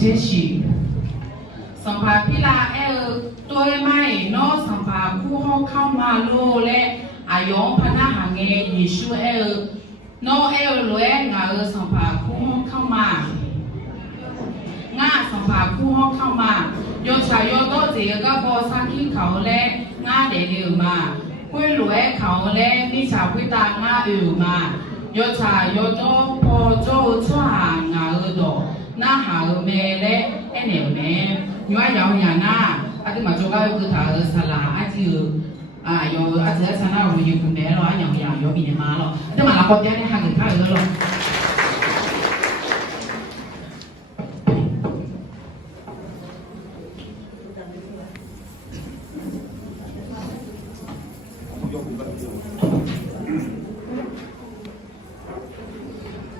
这是สัมภาพิลาตัวไม่นอสัมภาผู้เข้ามาโลและอายองพนาหางเงยิชูนอรวยงาสัมภาผู้เข้ามางาสัมภาผู้เข้ามาโยชายโยโตเจก็บอสักที่เขาและงาเดลิวมาผู้รวยเขาและมิชาพิตางาอื่นมาโยชายโยโตพอโจช่างาดอနာဟာမဲလေအဲ့နေမဲညွားရောင်ညာနာအဲ့ဒီမှာကြောက်ကကထားဆလာအတီအာယောအကျဆနာဝီကုမဲလောအညောင်ရယောပြီးနေမှာလောအဲ့ဒီမှာလာပေါ်တဲ့ဟာကထားရလော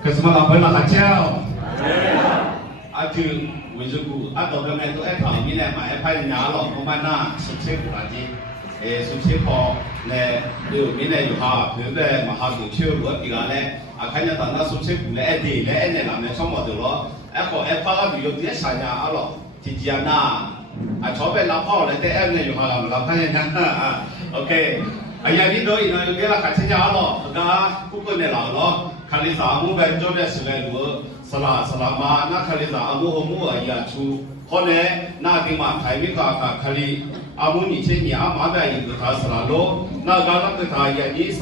可是嘛，老婆老辣椒。就为这个，到个面都爱讨厌嘞，嘛爱拍人家咯，我们那熟悉不啦的，熟悉好嘞，有面嘞有哈，对不对？嘛哈就去我比个嘞，看见当那熟悉不嘞，爱对嘞，爱那那面什么的咯，爱好爱拍个旅游点啥呀咯，就这样呐，朝边拉跑嘞，在爱那有哈啦，拉看人家啊 ，OK， 哎呀，你都有给他看参加咯，那个不过那老咯，看你啥目标做的是个路。สลามานักขลิสาอามุฮมุอายาชูคนเนี่ยนาดิมาไทยมิกาขลิอามุนิเชนีอามาได้ยินตัวสลาโลนาการนักถ่ายอย่างนี้ส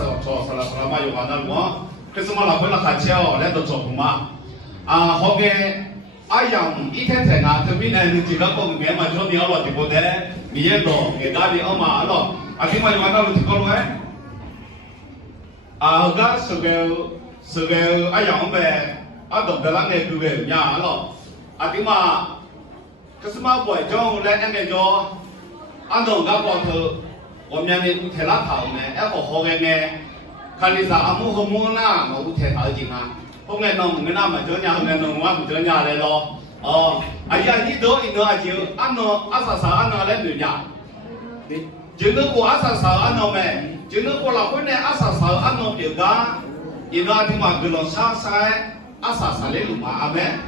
ลามาอยู่กันนั่นวะคือสมัยเราเป็นนักข่าวเชี่ยวและตัวจบมาฮอกเกอายังอีเทนเทน่ะจะมีในหนึ่งจีรักของเงี้ยมาชดเดียวหรอที่พูดเนี่ยมีเยอะหรอเงี้ยได้ดีเอามาหรอที่มาอยู่กันนั่นรู้ที่ก็รู้ก็สุเกลอายังแบบ懂得那个对不对？呀，咯，对嘛，可是嘛，外州来那个叫，懂个光头，我们的乌特拉头呢，好好个呢，看你啥阿姆和姆呐，我乌特头进啊，后面弄个那么这样，后面弄我不这样来咯，哎呀，你都就弄啥来对呀？你就弄过啥弄没？就弄过老婚呢啥弄别个，你那地方给了啥？asa sale luma amen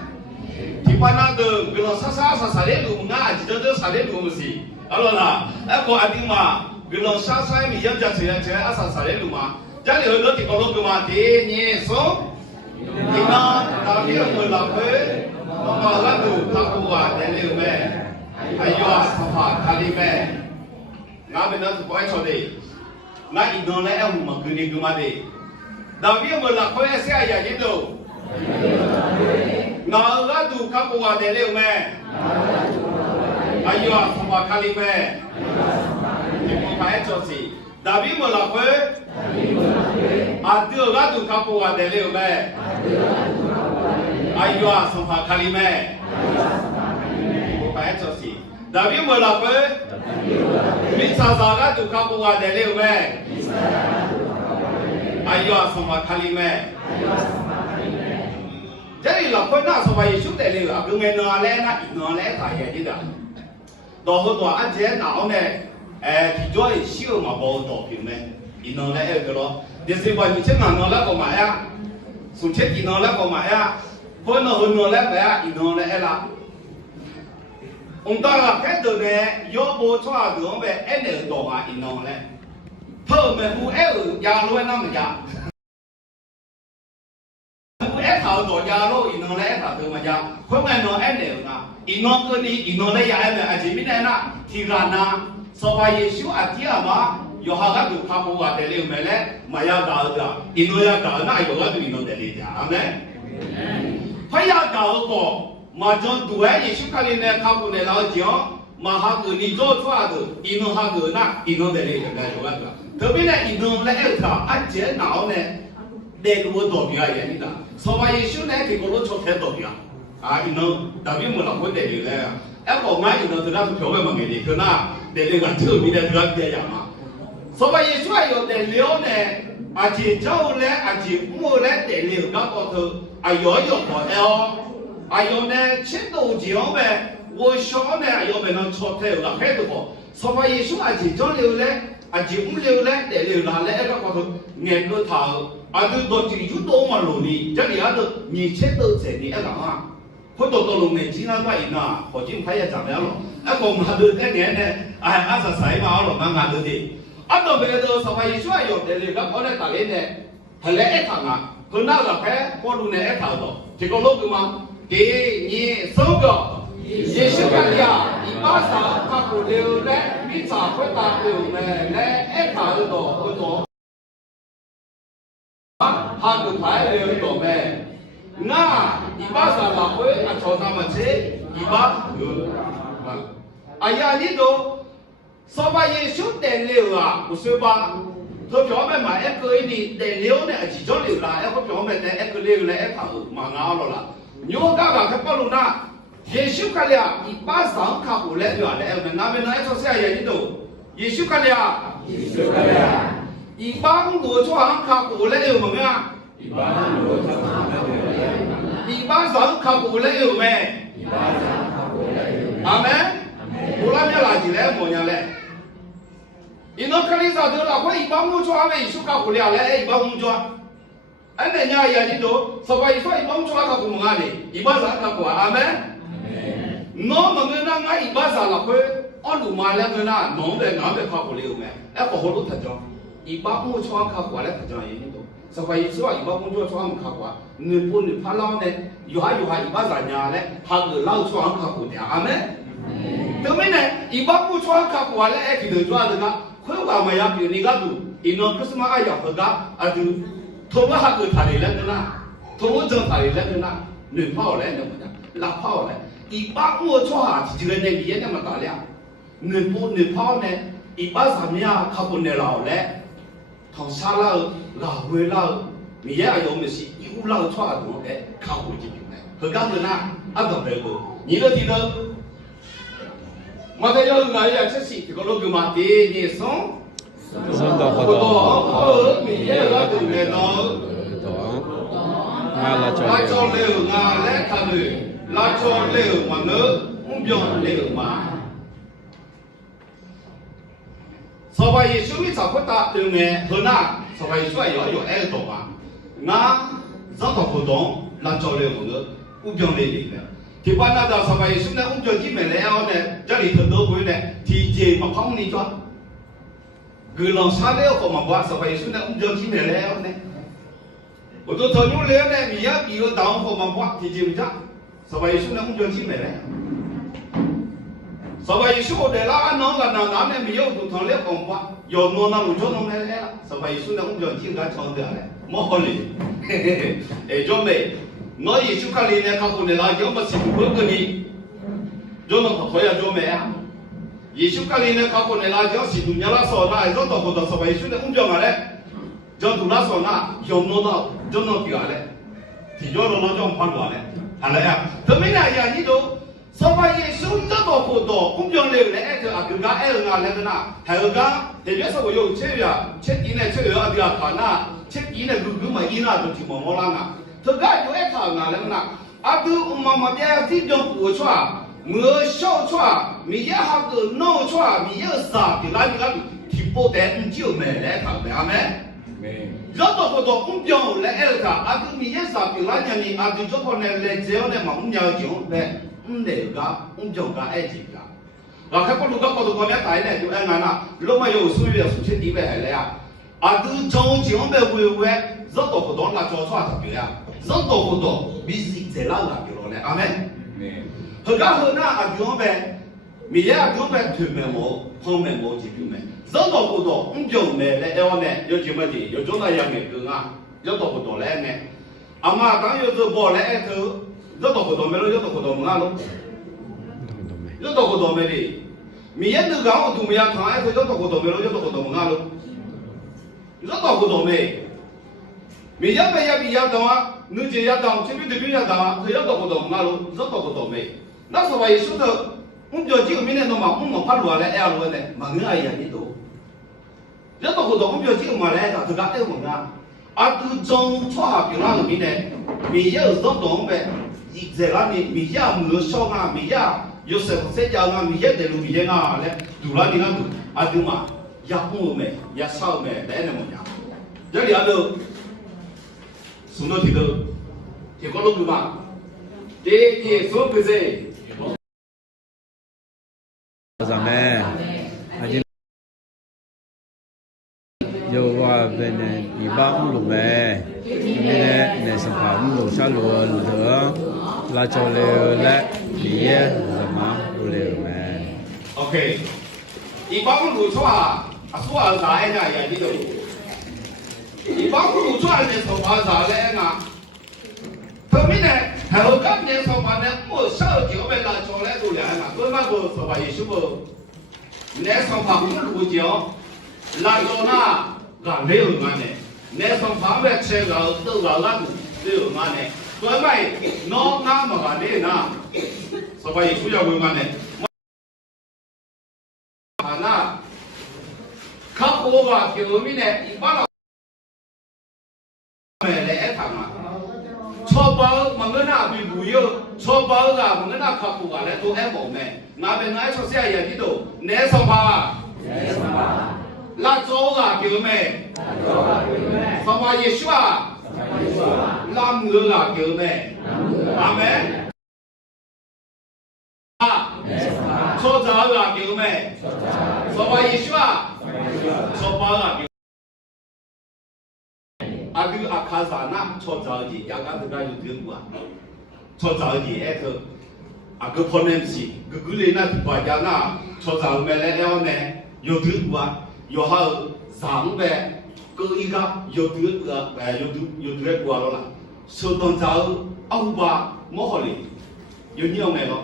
di mana de gelo asa sale luma jadi de sale luma mesti alola aku adima gelo sasa mi yang jadi asa sale luma jadi holo di kalau cuma di nyeso ina tapi melape malah tu takwa dari me ayo apa kali me ngabenar supaya code na idole aku makuni gumade tapi melape saya gitu ngờ ra tu khắp qua để liệu mẹ ayo sama kali mẹ thì không phải cho gì đã biết một là quê đưa ra tu khắp qua để liệu mẹ ayo sama kali mẹ không phải cho gì đã biết một là quê biết sao ra tu khắp qua để liệu mẹ ayo sama kali mẹ jadi làคนน่าสบายชุดแต่เลยคือเงินนอนแล้วนะอีกนอนแล้วถ่ายอย่างนี้เด้อต่อหัวตัวอันเจ้าหนาวเนี่ยที่จ่อยเชี่ยวมาบอกต่อผิวเนี่ยอีกนอนแล้วก็แล้วเดี๋ยวสิวันนี้เช่นนอนแล้วก็มาอ่ะสุดเช่นอีกนอนแล้วก็มาอ่ะคนนอนแล้วแบบอีกนอนแล้วล่ะองค์ตาละแค่ตัวเนี่ยยกโบชัวร์ตัวแบบเอ็นเดอร์ตัวมาอีกนอนแล้วเพิ่มไปผู้ยาล้วนน้ำมันยา头做家咯，伊弄来他做嘛家，后面弄安了呐，伊弄个你，伊弄来也安了，而且明天呐，提干呐，所谓耶稣阿弟啊嘛，有下个都看不完的了没嘞，嘛要搞的，伊弄要搞那有个都伊弄得哩家，阿妹，他要搞个，嘛就都爱耶稣看你呢，看不呢老讲，嘛下个你做出来的，伊弄下个那，伊弄得哩就该有个，特别呢，伊弄来个阿姐闹呢。để luôn đổ bia vậy đi đó, sau này xíu này thì có lúc cho thêm đổ bia, nó, đặc biệt một lần để điều này, em có ngay nó từ đó tôiပြောvề mọi người đi, thế nào, để liên quan tới mình để được cái gì mà, sau này xíu này để liều này, chỉ cháu này, chỉ mua này để liều các con thứ,有có eo,有呢，钱都交呗，我说呢，有没能错掉了，还多不，sau này xíu chỉ cho liều này, chỉ mua liều này để liều là này các con thứ, nghe cái thảo. 都只有多嘛路呢？这里都你切都这里一个啊，会多龙呢，经常在那，或者他也怎么样了？我们都在年呢，23嘛，我们看到的，到别的上海一说有的那个跑来打来呢，还来一趟啊，和那个牌跑路呢一趟到，这个路子嘛，给你3个，也是看呀，你马上他不留来，你咋会打留呢？来一趟到不多，他就牌留到没？那你马上拿回朝咱们去，你把哎呀，你都上班也休得了啊，不是吧？他表妹买一个你得了呢，几张了啦？一个表妹得一个了来一套，蛮好了啦。你我刚刚看不路那，也休个了，你马上看回来对吧？来，我们那边那一撮啥呀？你都也休个了，一帮多床看回来有没有啊？一般上看回来有没？阿门。我那边垃圾来么样嘞？你那看你咋的了？我一般工作还没修看回来嘞，一般工作。俺那家也你都，上班一说一般工作看不嘛的，一般上看过阿门。那么个那俺一般上了会，俺路马两个那弄的看回来有没？哎，好好多特征，一般工作看过来特征也你都。上班一说一般工作没看过，你不你怕老呢？有哈一般上家嘞，他个老窗看过的阿门。对面呢，一般不穿卡过来，哎，给头抓那个，会话嘛呀？比如你个路，一弄不是嘛？哎呀，那个就头发还给他的那个呐，头发整他的那个呐，女跑来那么的，拉跑来，一般我穿这个呢，也那么大量，女跑呢，一般上面啊，他不能老来，他下了老回了，你也有没事，有老穿多哎，看回去的，和刚才呐，都没有，你个听到？mà thấy ông này là chất sĩ thì có lúc mà đi đi sống có đó ở mình nhớ là từ ngày đó là cho lều ngà lẽ thằng người là cho lều mà nữa không dọn lều mà sau vậy số ít sao có ta từ ngày hơn à sau vậy số ấy có ai懂啊ngà rất là phổ thông là cho lều mà nữa không dọn lều thì ban đầu sau này chúng ta cũng cho chí mình leo này, cho đi thường đâu cuối này, thì gì mà không đi cho, cứ lòng xa leo của mà qua sau này chúng ta cũng cho chí mình leo này, của tôi thường nhung leo này, mình nhớ bị đau của mà qua thì gì mình chắc, sau này chúng ta cũng cho chí mình leo, sau này số để là anh nói là nào này mình nhớ tôi thường leo của mà qua, giờ nó nào cho nó này leo, sau này chúng ta cũng cho chí mình chọn được này, mất hồn đi, để cho mình nói gì chú cái này các cô này là giống mà xin bữa cái gì, giống mà thôi là giống mẹ à, gì chú cái này các cô này là giống xin nhà là sổ na, giống đó cô đó sổ vậy chú này cũng giống mà đấy, giống tụi nó sổ na, giống nó đó, giống nó kiểu đấy, thì giống nó giống phản loạn đấy, à đấy à, thế mấy này là như đó, sổ vậy chú nó đó cô đó cũng giống liền đấy, cái cái ngà này cái nào, hay cái thì biết sao vậy, chết gì này chết ở địa phương na, chết gì này cứ mà yên là được chỉ mà lo ngà. Thực ra có ai thằng nào lên nào, từ mà bây giờ trong cuộc chơi, mưa sau chơi, mình giờ học cái nấu chơi, mình giờ sao thì lại cái thì bộ đèn chiếu mẹ lại thằng mẹ mẹ, rất là có đồ cũng giống lại ở thằng, từ mình giờ sao thì lại nhà mình, từ chỗ con này lại chơi này mà cũng nhớ giống mẹ, để cái cũng giống cái ai chỉ cái, và các con lúc các con mẹ tại này tụi anh nào, lúc mà yêu suy về suy chết đi về lại từ trong chiếu về về rất là có đồ là cho chơi thật kìa. rất多比自己老了比罗嘞，阿门。后家后那阿舅呗，米也阿舅呗，推门毛，旁门毛几边门，rất多，就没嘞，要呢，要怎么的，要做那样的个啊，要多嘞呢。阿妈当有做包嘞，头rất多没了，要多没了，要多没的，米也都讲我都没样看，哎，要多没了，要多没了，要多没。米也没也比也当啊。你这也当，这边这边也当，他也到不到，俺路这到不到没？那是为说的，我们叫几个明年弄嘛，我们怕路来，哎路呢，嘛我也你都，也到不到，我们叫几个嘛来的，这个哎问啊，都中错下比那个明年，明年是怎动呗？一在那里，明年没少啊，明年有时候在家啊，明年在路边啊来，读了你看都嘛，也多没，也少没，来那么样，这里都。送到提高路嘛，这耶稣不是。咱们有话本呢，一般路呗，那是怕路上路的，那就来也什么不了呗。OK， 一般路出啊，说啥呀？也记得。一般路出来的说话啥嘞啊？他们呢，后今年说话呢，我少就被拿出来都了啊，我那个说话也是不，那说话不路叫，拿着那。俺没有俺呢，那从旁边车个都个俺没有俺呢，所以那俺们俺的那，所以需要问俺呢。啊那，看我吧，就咪呢，一般了，没来看嘛。错包我们那边不有，错包个我们那看过来都还冇没，那边俺说些也知道，那从旁。拉走啊，叫咩？什么耶稣啊？拉姆啊，叫咩？阿妹？啊？错走啊，叫咩？什么耶稣啊？错包啊，叫。阿杜阿卡萨那错走的，亚刚这个有听过啊？错走的哎个，阿个碰人是，个个人那国家那错走没来了呢，有听过啊？有好上呗，个一个有这个有这个过了啦，手动走欧巴没好哩，有鸟没了，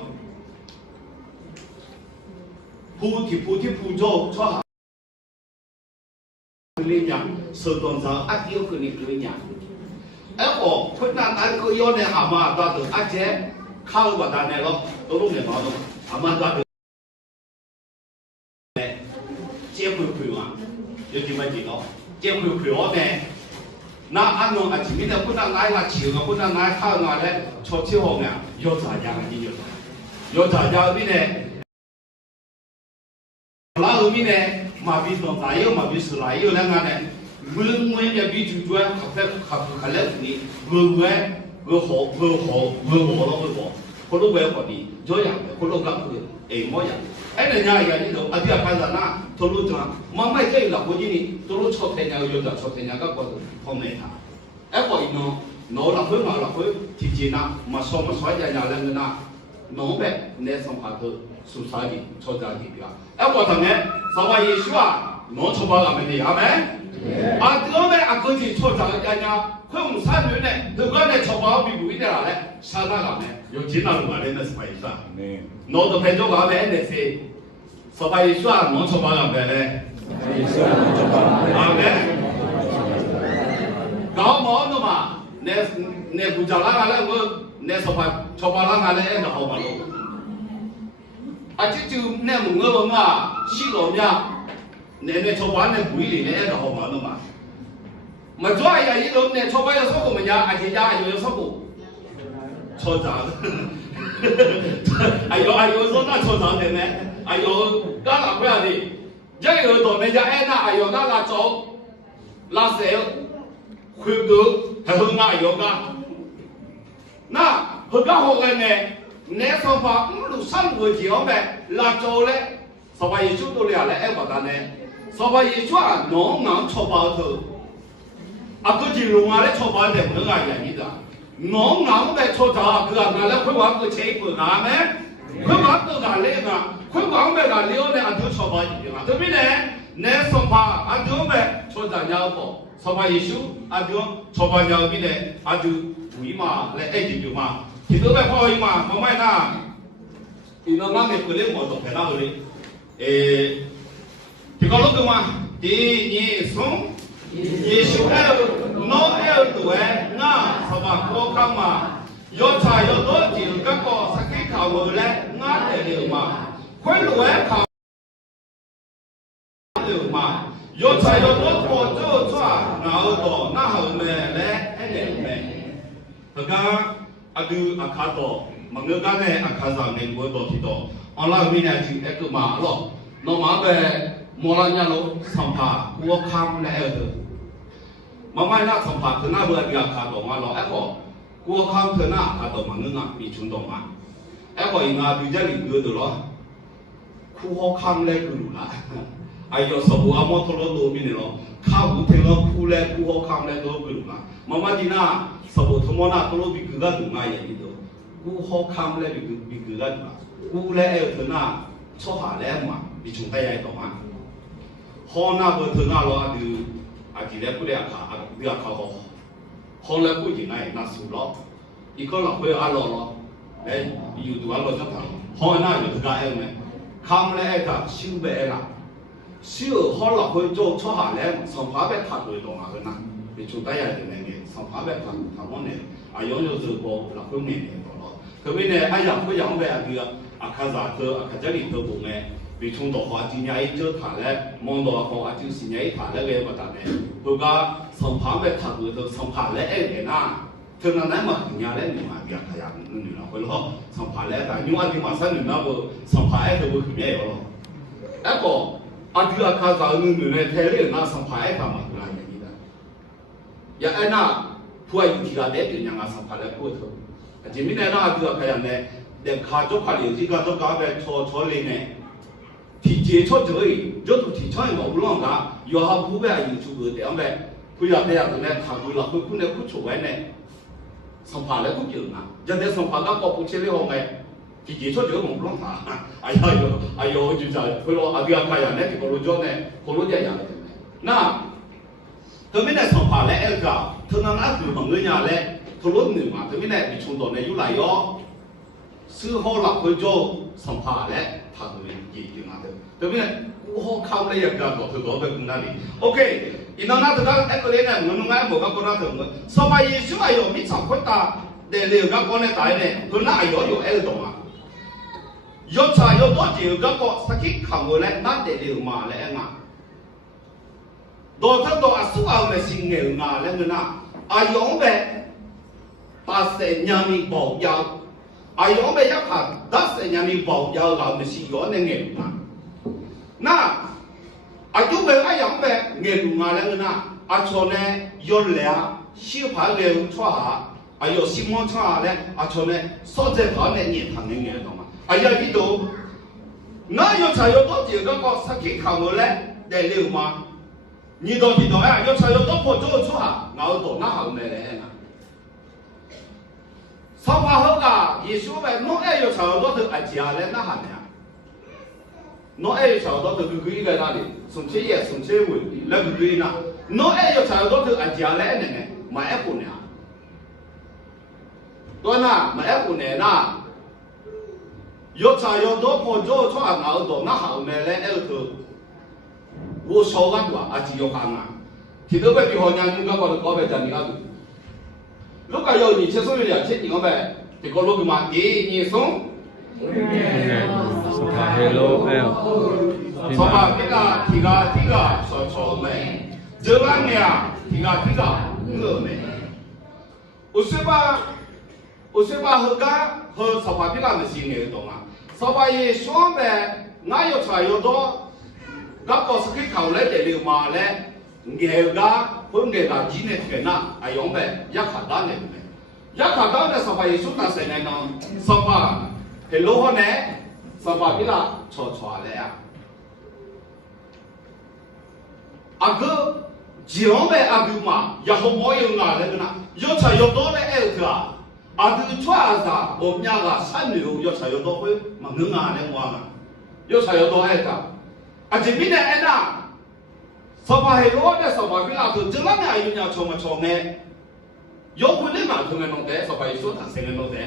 铺做错好，你讲手动走阿丢个你个讲，哎我困难那个要呢阿妈抓住阿姐靠个单来咯，都弄来毛了，阿妈抓住。接回嘛，有点问题咯。接回我呢，那按我前面的不能来那球啊，不能来靠那嘞，错起好呀，要咋样的要咋样的呢？那后面呢，马比东咋有马比是哪有那个呢？我也比主角还来你，我了，或者我的这样的，或者干部的，哎么样？哎，人家也你都啊，第二看着那，头路长，妈妈这个国际呢，头路朝天有的，朝天个国方面他，哎，我一弄，弄了会，提前那，嘛说人家那个那，弄呗，那上下头出啥的，出啥的个，哎，我当年稍微也许啊，弄出包俺们的，阿没？啊，这边啊，国际出啥人家，快用3年呢，这个呢出包比不一点来，啥那个没？有钱那路来那是什么意思啊？弄到陪着俺们那是，说白一说，弄出包俺们嘞。阿妹，搞毛的嘛，那不叫那个嘞，我那说白出包那个嘞，那好嘛喽。啊，就那么我嘛，西罗呀，那出包那不一定那好嘛喽嘛。嘛，主要也一种那出包要说我们家，而且家又要说过。错杂的，哎呦，说那错杂的呢？哎呦，那哪不要的？这有到人家哎那哎呦那走，那谁回头还会那有个？那会干好个呢？那说法路上路脚呗，那走嘞，说法也就都了嘞，哎不但呢，说法也就啊，农行错包头，啊，个金融啊嘞错包的不能啊原因的。农行在出杂，个俺来会玩个钱不俺们，会玩个俺来个，会玩个俺了呢，俺就出包一点啊，对不对？那说法俺就呗出杂鸟不，说法一修俺就出包鸟边呢，俺就为嘛来爱就嘛，其实呗跑一嘛，我买那，你那俺们过来我都拍那个嘞，这个那个嘛，第二送。耶稣还有哪有多哎？那什么国家嘛？要查要多久？个个是给考过来，俺得了嘛？会路哎考了嘛？要查要多多就抓，然后多那后面来哎了没？这个阿杜阿卡多，蒙个干呢阿卡上面我多提到，阿拉米呢就一个马路，那马呗。莫拉伢路上爬，我看不来的。妈妈那上爬，可那不要看到我老爱好， กูข้ามเธอหน้าอาตมาเงื้อมีชุนตมาไอ้คนงานดูจะหลีกเลือดหรอกูข้ามเล็กกูละไอ้ยอสบู่อามอทโลโลมิเนี่ยหรอข้าวกูเทงกูเล็กกูข้ามเล็กกูละมาดีน่าสบู่ทมอนาทโลบิกูก็ดูง่ายอย่างนี้ตัวกูข้ามเล็กบิกูก็ดูกูเล็กเธอหน้าชอบหาแรงมามีชุนได้ยังต่อมาฮอน่าเบอร์เธอหน้าเราดูอาจีเล็กกูเรียกขาเรียกขาฮอเล็กกูยังไงน่าสูบล้ออีกคนเราไปอาล้อเอ้ยอยู่ตัวเราจะทำฮอน่าอยู่ตัวเองไหมข้ามเล็กก็ชิวไปเองละชิวฮอเราไป做ชอบหาแรงสัมภาระถัดโดยตรงอ่ะนะมีชุดได้ยังไงเนี่ยสัมภาระถัดวันเนี่ยอายุเราจะบอกเราเพิ่งเนี่ยตัวคือไม่เนี่ยไอ้ยังไม่ยังไปอะไรอาคาซาเธออาคาเจริญเธอบอกไงมีช่วงต่อว่าจีนยังเจอถ่ายแล้วมองตัวเขาอาจจะสิ่งยังถ่ายแล้วเลยก็ตามเนี่ยพวกก็สัมภาระถัดโดยตรงสัมภาระเองเนี่ยนะเธอนั้นมาถึงยังเล่นอยู่มาเบียร์ขยันนี่นะเพราะว่าสัมภาระแต่ยังว่าที่มาสั่นนะว่าสัมภาระเธอว่าคือเนี่ยหรอแล้วก็อาทิตย์อาคาซาหนึ่งเนี่ยเทเลน่าสัมภาระทำมาอะไรอย่างนี้นะอย่างไอ้น่ะผู้อายุที่เราเด็กยังสัมภาระพูดถึงแต่จริงๆเนี่ยน่าอาทิตย์อาคายันเนี่ยเด็กขาจุกขาเหลี่ยมที่ก็ต้องการไปโชว์เลยเนี่ยที่เจ้าโชว์เจอยอดที่ช่วยมาบุญกันอยู่หาผู้แบบอยู่ชุบเดี๋ยวแบบผู้อยากได้อย่างนี้ทำบุญละผู้เนี่ยผู้ช่วยเนี่ยสัมภาระผู้เกี่ยวนะจะได้สัมภาระก็ผู้เชี่ยวชาญไงที่เจ้าโชว์เจอมาบุญกันอายุจุดใจเพราะว่าอาทิตย์อาคายันเนี่ยที่เขารู้จักเนี่ยเขารู้จักอย่างนี้นะเธอไม่ได้สัมภาระเองก็เธอนั่งอยู่บางเรื่องอย่างเลยเธอรู้หนึ่งมาเธอไม่ได้มีชุมชนในยุคไหนย่อซื้อห้องหลักคนโจสัมภาระทำด้วยกี่ปีมาเถอะแต่ไม่ห้องเข้าเลยอย่างกันบอกเธอบอกแบบนั้นนี่โอเคอีนั่นน่ะเธอก็เอ็กซ์เรย์เนี่ยเงินง่ายบอกกับคนนั้นเถอะสบายยิ่งช่วยอยู่มิจฉาคนตาเดี๋ยวเลี้ยงกับคนในตายเนี่ยคนนั้นอายุอยู่เอลตรงอ่ะยศชายยศตัวจิ๋วกับก็สักทีขังไว้แล้วนั่นเดี๋ยวเลี้ยงมาแล้วเองอ่ะโดนทั้งตัวสุขเอาในสิ่งเงี้ยมาแล้วเงินน่ะอายุแบบตาเสียยังมีบอกยาวอายุไม่ยักษ์ดัชนีมีบอกยาวเราไม่ใช่ย้อนเงี้ยนะอายุไม่อายุไม่เงี้ยมาแล้วนะอาชนเนี่ยย้อนแล้วสิบพันเร็วชั่วอายุสิบโมงชั่วแล้วอาชนเนี่ยสองเจ็ดพันเนี่ยทำเงี้ยตรงมาอายุที่ดูน่าอยู่ชายตัวเดียวก็สักทีข่าวเลยได้เร็วมานี่ตัวที่ตัวอายุชายตัวพอชั่วชั่วเงาตัวน่าเอาเนี่ยนะสัมภาระก็ยิ่งช่วยน้องเอ๋ยชาวตัวถึงอาจารย์เลยนะฮะเนี่ยน้องเอ๋ยชาวตัวถึงกุยกันนั่นดิสนใจเยสนใจวุ่นแล้วกุยนะน้องเอ๋ยชาวตัวถึงอาจารย์เลยเนี่ยมาเอ๋ปุ่นเนี่ยตัวน่ะมาเอ๋ปุ่นเนี่ยนะยศชายตัวพอโจ้ช่วยเงาตัวน่าเอาเนี่ยเลยเอ๋คือ我小个多啊，只有看啊，ที่ตัวไปพิหารยังก็พอตัวไปจันนี่ก็ดูลูกก็有你接受了解你个呗，这个ลูกมาดี你送，สภาเฮโลเอล สภาที่个说错没，这两年ที่个我没，我说吧和สภาที่个没新的懂啊，สภา也说呗，俺有才有多。ก็ก็สกิลเขาเลยแต่เรื่องมาแล้วเงี้ยก็เพิ่งเงี้ยก็จีนเนี่ยถึงนะไอ้ยองแบบยักษ์ขาดเนี่ยยักษ์ขาดเนี่ยสบายสุดนะเสนาน้องสบายเห็นลูกเนี่ยสบายพี่ละชัวร์เลยอ่ะอากูจีนแบบอากูมาอย่าหัวมอยงาเลยนะยศชายยศตัวเนี่ยเอลค่ะอากูชัวร์ซะผมเนี่ยก็สั่นอยู่ยศชายยศตัวเพิ่งมันเงื้องาเนี่ยว่ายศชายยศตัวเอลค่ะอาจจะมีเนี่ยนะสบายรู้เนี่ยสบายเวลาตัวจังหวะเนี่ยอายุเนี่ยชมเนี่ยยกคนเล่นมาถึงเงินน้องเด้สบายสู้ทั้งเสียเงินน้องเด้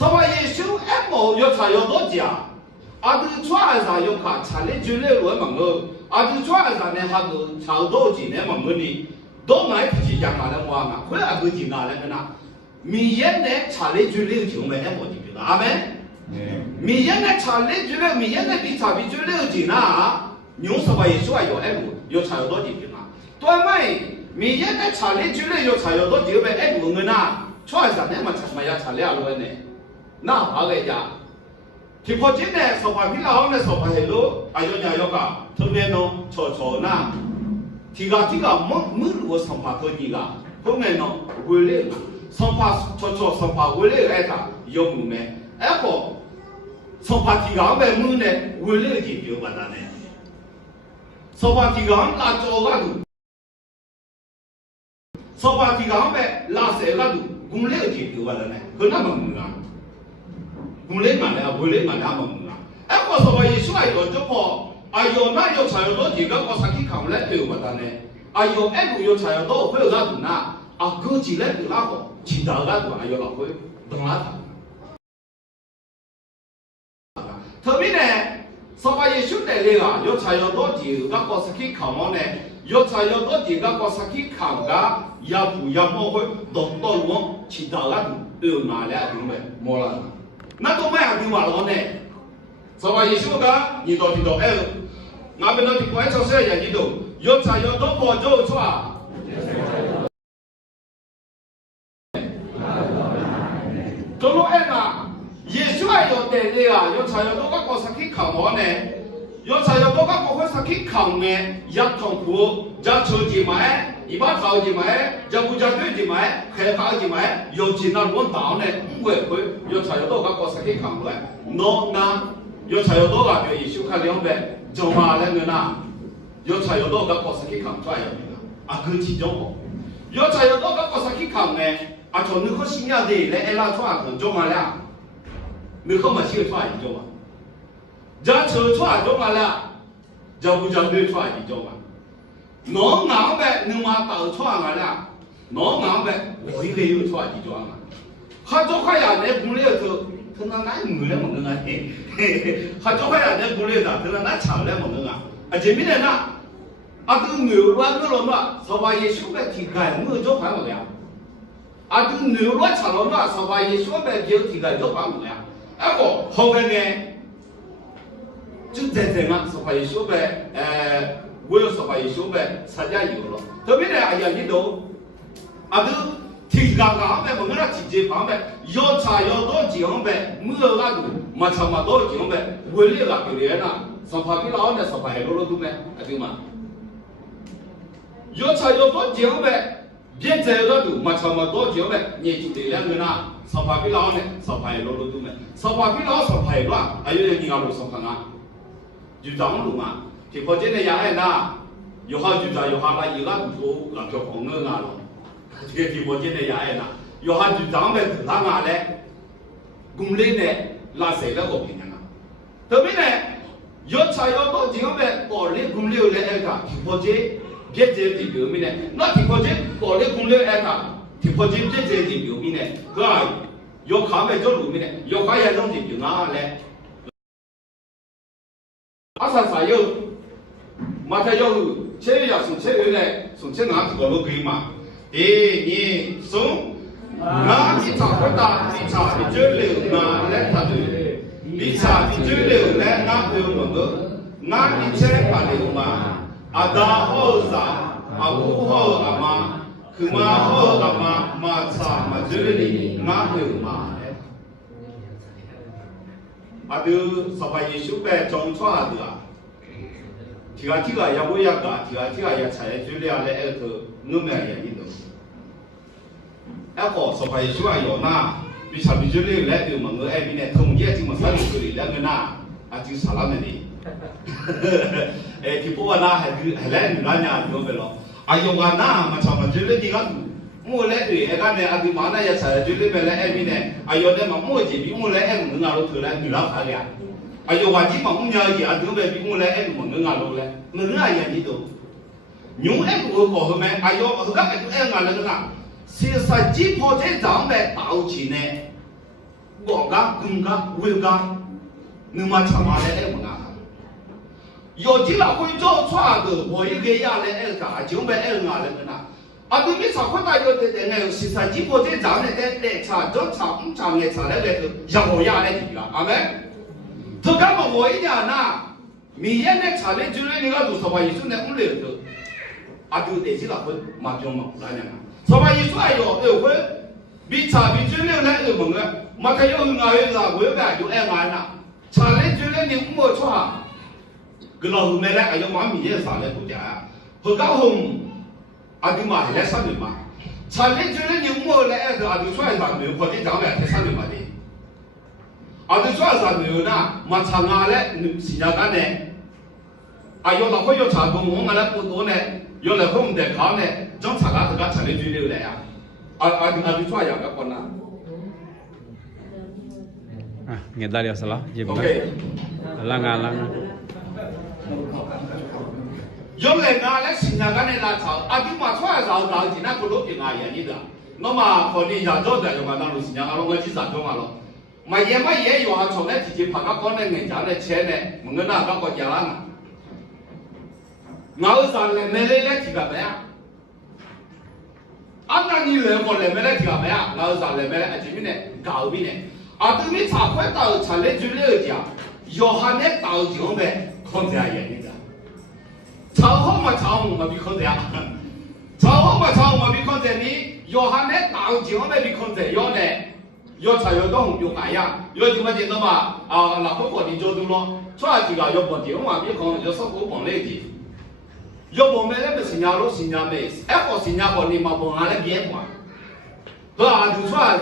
สบายสู้เอ็มโอยกชายตัวเจ้าอาจจะช่วยอะไรยกขาชาเล่จุเล่รวยมั่งเอออาจจะช่วยอะไรเนี่ยหาตัวชาวตัวจีเนี่ยมั่งเออนี่ตัวไหนที่จะมาแล้วว่าไงคนละก็จีนอะไรกันนะมีเย็นเนี่ยชาเล่จุเล่จีนไม่เอ็มโอจีกันอาเมนมีเย็นเนี่ยชาเล่จุเล่มีเย็นเนี่ยที่ชาบิจุเล่จีน่ะ牛สบายช่วยอยู่เอ็ม有ชายตัวจีนนะตัวไม่มีเยอะแต่ชาลีจุเลยอยู่ชายตัวเดียวไปเอ็งเงินน่ะช่วยสันเนี่ยมันจะมาอยากชาลีอะไรเนี่ยน่าอะไรจ้ะที่พอจีนเนี่ยสบายพี่เราเนี่ยสบายรู้อายุเนี่ยยกอะทุเรียนโนโชน่ะที่ก็มือรู้สัมผัสตัวนี้ก็后面呢回来嘛，上爬上爬回来挨他要不没，哎个上爬提纲呗，没呢回来就有完了呢，上爬提纲拉着个路，上爬提纲呗拉谁个路，回来就有完了呢，可那么没啊，回来嘛呢，回来嘛那么没啊，哎个上爬一出来就跑。啊，有那有柴油多几个，我上去看来对不的呢。啊，有爱路有柴油多，会有那多呐。啊，哥几来对那个，其他那多还有老会懂那他。特别呢，上班也兄弟来个，有柴油多几个，我上去看我呢，有柴油多几个，我上去看个，也不也莫会懂到路，其他那多有哪来对没？没了。那都没有对话了呢。上班也兄弟，你到底到哎？我们那地方做啥呀？你都有柴油多跑走出啊？走路哎嘛，也是还有点的啊，有柴油多个过上去看我呢，有柴油多个过会上去看呢，一桶苦，加车子买，一把头子买，加不加对子买，开发子买，有钱那乱打呢，不会会有柴油多个过上去看过来，那有柴油多个就也是看两百。就话那个呐，有柴油多个过上去看出来的，啊，个其中个，有柴油多个过上去看呢，啊，从你个新亚的来拉出来很重要了，你可没写出来一种啊，这车出来重要了，这不就对出来一种啊，侬硬呗，你妈倒出来了，侬硬呗，我一个又出来一种啊，他做快呀，那不了就。他那哪没了么个啊？嘿嘿，他做快点那不来的，他那哪抢了么个啊？啊，这边的那，啊都牛乱个了嘛，上把也修个提改，没做快么个呀？啊都牛乱抢了嘛，上把也修个就提改做快么个呀？啊个后边呢，就在这嘛，上把也修个我有上把也修个参加有了，特别呢，哎呀，你都，啊都。提纲纲呗，我们那直接放呗，要查要多讲呗，没有那个，没查没多讲呗，为了那个人呐，上爬比老呢，上爬还多多呗，对吗？要查要多讲呗，别在那个没查没多讲呗，年轻的两个呐，上爬比老呢，上爬还多多呗，上爬比老上爬还多，还有人家路上看啊，就这样路嘛，提跑进来也爱呐，有好就这有好那一个路那条红的那路。这个地方现在也爱啦，有哈就咱们他妈嘞，公里呢拉谁来个平啊？特别呢，要查要到这样呗，保利公里来挨个，提跑街别在地表面呢，那提跑街保利公里挨个，提跑街别在地表面呢，个要看呗做路面呢，要看也弄地表啊嘞，阿啥有，马上要车要从车来，从车哪这个路可以嘛？你送，那你查不到，你查你就留那来他的，你查你就留来那留么个，那你车把留嘛，阿达好啥，阿姑好阿妈，去嘛好阿妈，嘛查嘛就留那留嘛，阿都上班也修呗，装错阿都啊，提个也不一个，提个也才就了来二头，我们也一头。哎个上班也喜欢有那，比查比就留来就么个哎边呢，同业就么啥就留两个那，啊就啥了没的，哎提不完那还来女那呀有没咯？啊有啊那嘛查嘛就留这个，我来对哎个呢啊对嘛那也查就留来哎边呢，啊有的嘛我这边我来哎我那路头来女那看的，啊有话题嘛我娘家头边比我来哎我那路来，我那也你都，用哎我搞后面，啊有后个哎哎那个啥。实际跑在上面到起呢，我讲、公讲、会讲，你们查嘛来哎么啊？有几老会做错的，我一个呀来哎个，就没哎那个呐。啊，对面查快大有的哎，实际跑在上面来查，做查不查的查来来个，让我呀来几个，阿妹。这干嘛我一讲呐？明天来查来就是你个做什么意思呢？我来个，啊，就得几老会嘛就嘛那样啊。上班一出来哟，哎会，比查比最溜来就问个，马看有哪有啥，我有个就爱玩啦。查来最溜你没错啊，个老后面来哎呦妈咪也啥来不讲啊，不搞红，啊就嘛来上面嘛，产业就是你摸来是啊，就算啥没有，或者讲来才上面嘛的，啊，就算啥没有呢，嘛长啊嘞，新加坡呢，啊，有那会有查工，我们来不多呢，有那会我们在看呢，讲查个这个产业主流来呀，就算样个困难。Ah, ngeta dia salah. Je bukan. OK。Lang. 原来俺来新加坡的那潮，啊，你嘛穿潮潮，今天不落地啊，也你的，那么可能亚洲的就嘛，那路新加坡我去啥种啊咯？嘛也有啊，从来直接爬到高那人家的车呢，我们那个国家啦，我上来没来提个咩啊？啊，那你来我来没来提个咩啊？我上来没来，前面呢搞边呢？啊，对面茶会到茶来就了解，要喊你到江呗，看这样也的。炒好嘛炒嘛比看这样，炒好嘛炒嘛比看这你要喊你到江呗比看这要呢，要炒要动要干呀，要怎么见到嘛？啊，那不过你做多了，出来这个要不电话比看要少过帮来的，要不没那个新加坡新加坡，哎，我新加坡你嘛帮俺来变化。和阿杜出来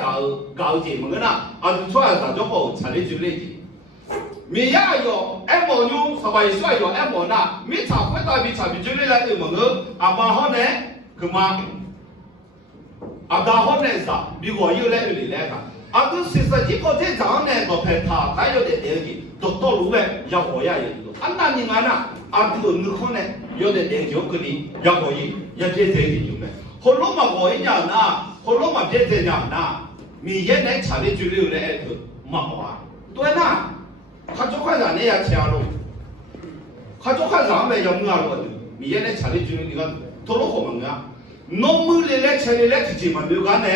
搞节目个呐，阿杜出来搞就好，产业就累的。米呀有，哎毛牛上班帅有，哎毛呐，米茶会到米茶比就累来的么个，阿爸好呢，干嘛？阿爸好呢啥？比我有来有来个，阿杜实际靠这张呢，个拍他有点点的，都到路呗，要我呀也有。俺那你俺呐，阿杜你看呢，有点点就可以，要可以，也别这里就呗。后路嘛我一样呐。后来嘛，别这样呐，米也来产业主流来个嘛话，对呐，他就快让你也吃了，他就快让别要么了的，米也来产业主流你看多了好嘛啊，农民来吃的来吃嘛，没干呢，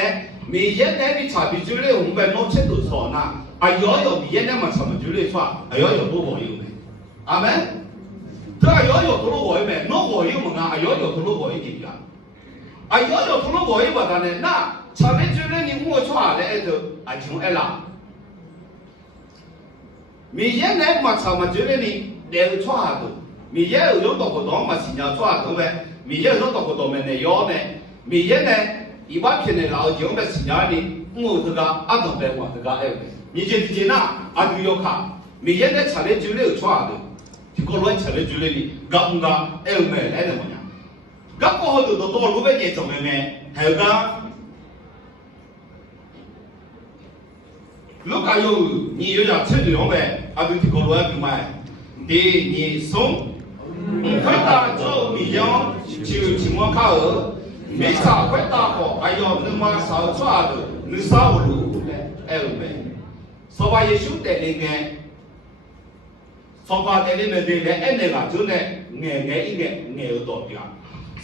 米也来比产业主流我们农村都少呐，啊要米也来嘛产业主流说，要多我有没，阿门，这要多了我有没，农我有么啊，要多了我有点呀。啊，要从那我一把单呢，那产业主流你摸出来的就啊穷爱啦。米现在嘛产业主流你来出来的，米现在有到不到嘛新疆出来的呗，米现在有到不到没那要呢，米现在一般偏的老乡在新疆的摸这个啊东北话这个哎，你这这那啊就要看，米现在产业主流出来的，这个乱产业主流的，搞不搞哎没来的么样？刚过后头都到路边去做咩咩，还有个，如果有你有要吃用呗，啊，对这个路边买，你送，快打做米样，就情况卡二，没啥快打过，哎呦，你妈烧出来的，你烧路嘞，哎呗，说话也晓得那个，说话在里面的嘞，哎那个就呢，眼有多点。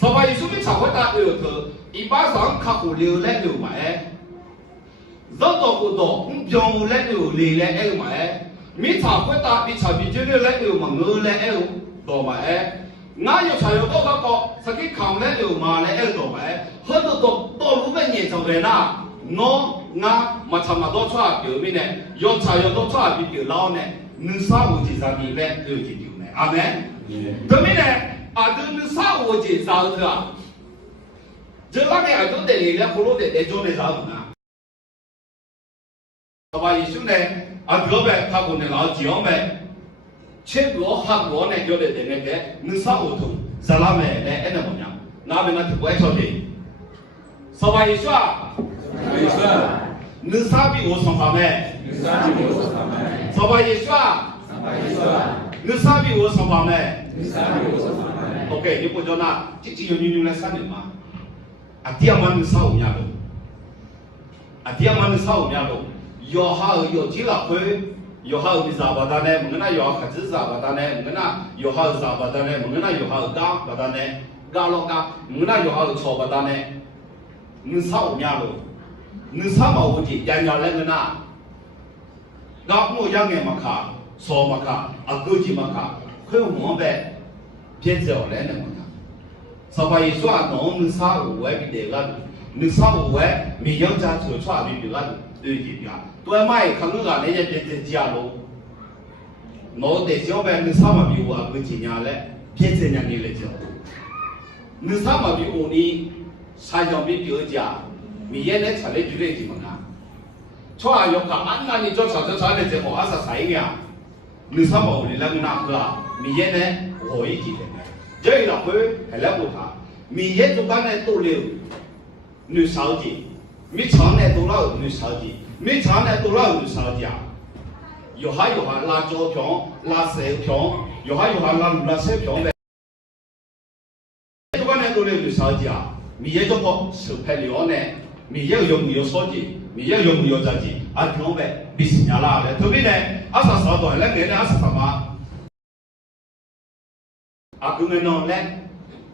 所以说明茶会打有头，一般上客户流来流买，人多不多，标务来流来来流买，米茶会打比茶比酒流来流嘛，我来流多买，俺有茶有多个个，是给扛来流嘛来流多买，很多到路边人走来呐，俺嘛差不多出来表面呢，有茶有多出来比较老呢，你啥物事上面来流就丢呢，阿妹，对面呢？啊，都你啥我介绍的啊？这那边都得你来葫芦的做那啥么啊？好吧，也就呢，啊，这边他可能老讲呗，全国韩国呢叫的那个，你啥我都是那边来那么样，那边那就不爱晓得。好吧，也说啊，你啥比我上方没？好吧，也说啊，你啥比我上方没？OK， 你不叫那，这有你来3年嘛？啊，第二晚你少5年了，啊，第二晚你少5年了，要好要几了会，要好你啥不单呢？我们那要孩子啥不单呢？我们那要好啥不单呢？我们那要好干不单呢？干了干，我们那要好错不单呢？你少5年了，你啥毛问题？人家来个那，干我养眼嘛卡，说嘛卡，啊，狗鸡嘛卡，会我呗。偏走来的么样？所以说农啥无外比那个，你啥无外，没有家做出来比那个对的呀。对嘛？看那个那些别在家喽，我在小边你啥嘛比我不几年嘞，偏这年你来讲，你啥嘛比我呢？山上比表家，米也呢查来就来怎么看？错啊，要看安那你做查的这好啥呀？你啥毛你那个那个，米也呢可以记得。这一老会还来不他，米也就刚才多了，你少记，米长呢多了你少记，米长呢多了你少记啊。有下拉胶片、拉色片，有下拉色片的。就刚才多了你少记啊，米也就个手拍了呢，米也用有手机，米也用有手机，啊听呗，比新加拉的，特别呢，啥多那年呢什么？aku menang lek,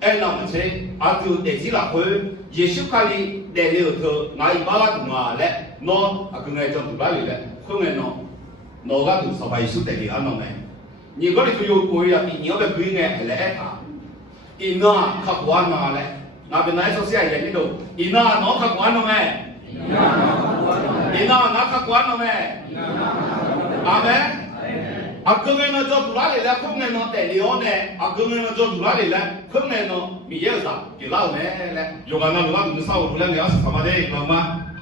nak macam aku desi lah pun Yesus kali dari itu ngai bala tunggu lek, no aku ngai jom tu balik lek, aku menang, no kan tu sampai Yesus dari anu ngai. Ni kalau itu yo kau ya, ni apa kau ngai lek apa? Ina kakuan ngai lek, nabi nai sosial yang itu, ina no kakuan ngai, ina nak kakuan ngai, amen. Aku mengenal jodoh lagi lah, aku mengenal telion ni, aku mengenal jodoh lagi lah, aku mengenal miye sah, kita ni lah, jangan lupa kita sahur bulan ni asal sama deh, lama.